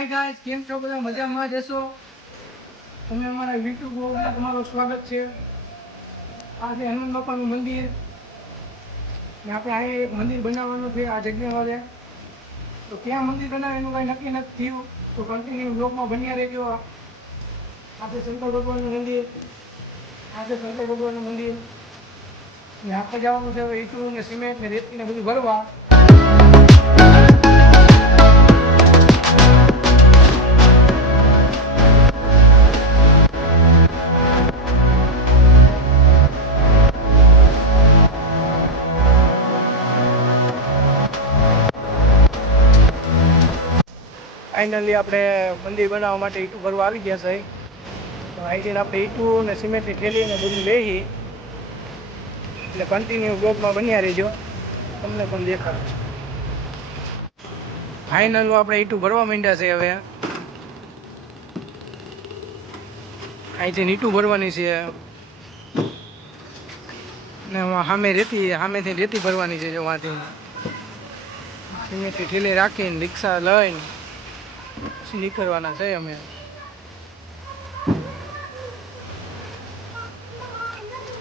Hi guys, કેમ છો બધા? મજામાં જશો? તમે અમારા યુટ્યુબ બ્લોગમાં તમારું સ્વાગત છે. આ છે હનુમાન બાપાનું મંદિર ને આપણે આ એક મંદિર બનાવવાનું છે આ જગ્યા વાળે. તો ક્યાં મંદિર બનાવે એનું કાંઈ નક્કી નથી થયું, તો કન્ટિન્યુ બ્લોગમાં બન્યા રહેજો. આ છે શંકર ભગવાનનું મંદિર, આ છે શંકર ભગવાનનું મંદિર ને આપણે જવાનું છે ઈંટું ને સિમેન્ટ ને રેતી ને બધું ભરવા. ફાઇનલી આપણે મંદિર બનાવવા માટે ઈંટું ભરવા આવી ગયા છે. તો અહીંથી આપણે ઈંટું ને સિમેન્ટની થેલીને બધું લઈ એટલે કન્ટિન્યુ બ્લોગમાં બન્યા રહેજો, તમને પણ દેખાડો. ફાઇનલ આપણે ઈંટું ભરવા માંડ્યા છે. હવે અહીંથી ઈંટું ભરવાની છે ને સામેથી રેતી ભરવાની છે. જો વાંથી સિમેન્ટની થેલી રાખીને રિક્ષા લઈને નીકળવાના છે અમે.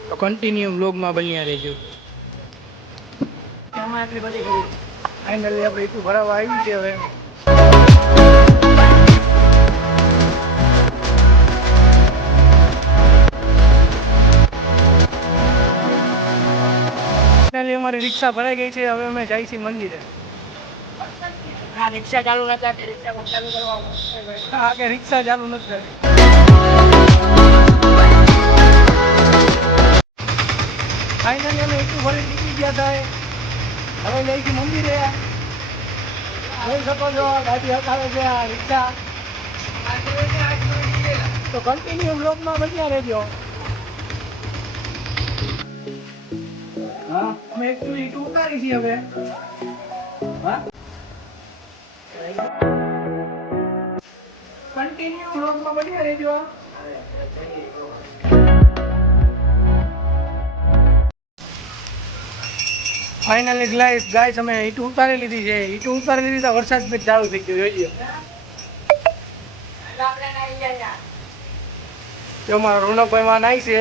તો કન્ટિન્યુ બ્લોગમાં બન્યા રહેજો. એમાં એટલી બધી ફાઇનલી આપણે ઈંટું ભરાવા આવી છે. હવે અમારી રિક્ષા ભરાઈ ગઈ છે. હવે અમે જાય છીએ મંદિરે. રિક્ષા ચાલુ નથી, રિક્ષા ચાલુ નથી. ફાઇનલી અમે એટલું ભરી નીકળી ગયા હતા. હવે લઈ ગઈ મંદિરે. જોઈ શકો છો ગાડી હકાવે છે આ રિક્ષા. તો કન્ટિન્યુ બ્લોગમાં બન્યા રહેજો. હા, અમે એકચ્યુઅલી ઈંટું ઉતારી છીએ હવે. હા, કન્ટિન્યુ બ્લોગમાં બન્યા રહેજો. ફાઇનલી ગાઈસ અમે ઈંટું ઉતારી લીધી છે. ઈંટું ઉતારી લીધી તો વરસાદ બી ચાલુ થઈ ગયો. જોઈએ જો મારા રોનકભાઈ માં નાઈ છે.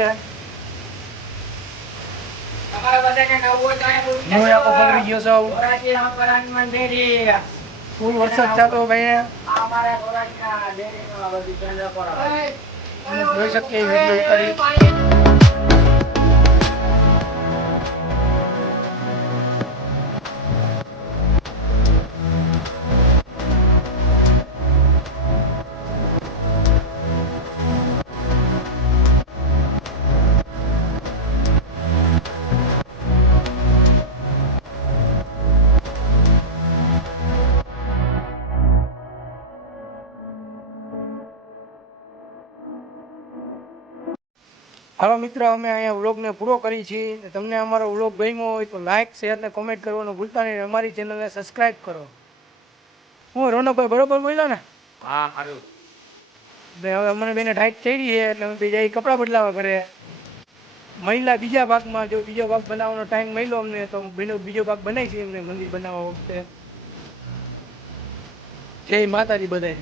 ફૂલ વરસાદ ચાલુ ભાઈ. જોઈ શકીએ. હાલો મિત્રો, અમે અહીંયા વ્લોગને પૂરો કરી છીએ. તમને અમારો વ્લોગ ગમ્યો હોય તો લાઇક, શેર ને કોમેન્ટ કરવાનું ભૂલતા નહીં. અમારી ચેનલને સબસ્ક્રાઈબ કરો. હું રોનકભાઈ બરોબર બોલ્યો ને? હા, સારું. હવે અમને બેને ટાઈટ થઈ રહી છે એટલે અમે બીજા કપડાં બદલાવા કરે. મહિલા બીજા ભાગમાં, જો બીજો ભાગ બનાવવાનો ટાઈમ મળ્યો અમને તો બીજો ભાગ બનાવી છે એમને મંદિર બનાવવા વખતે. જય માતાજી બધાય.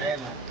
જય માતા.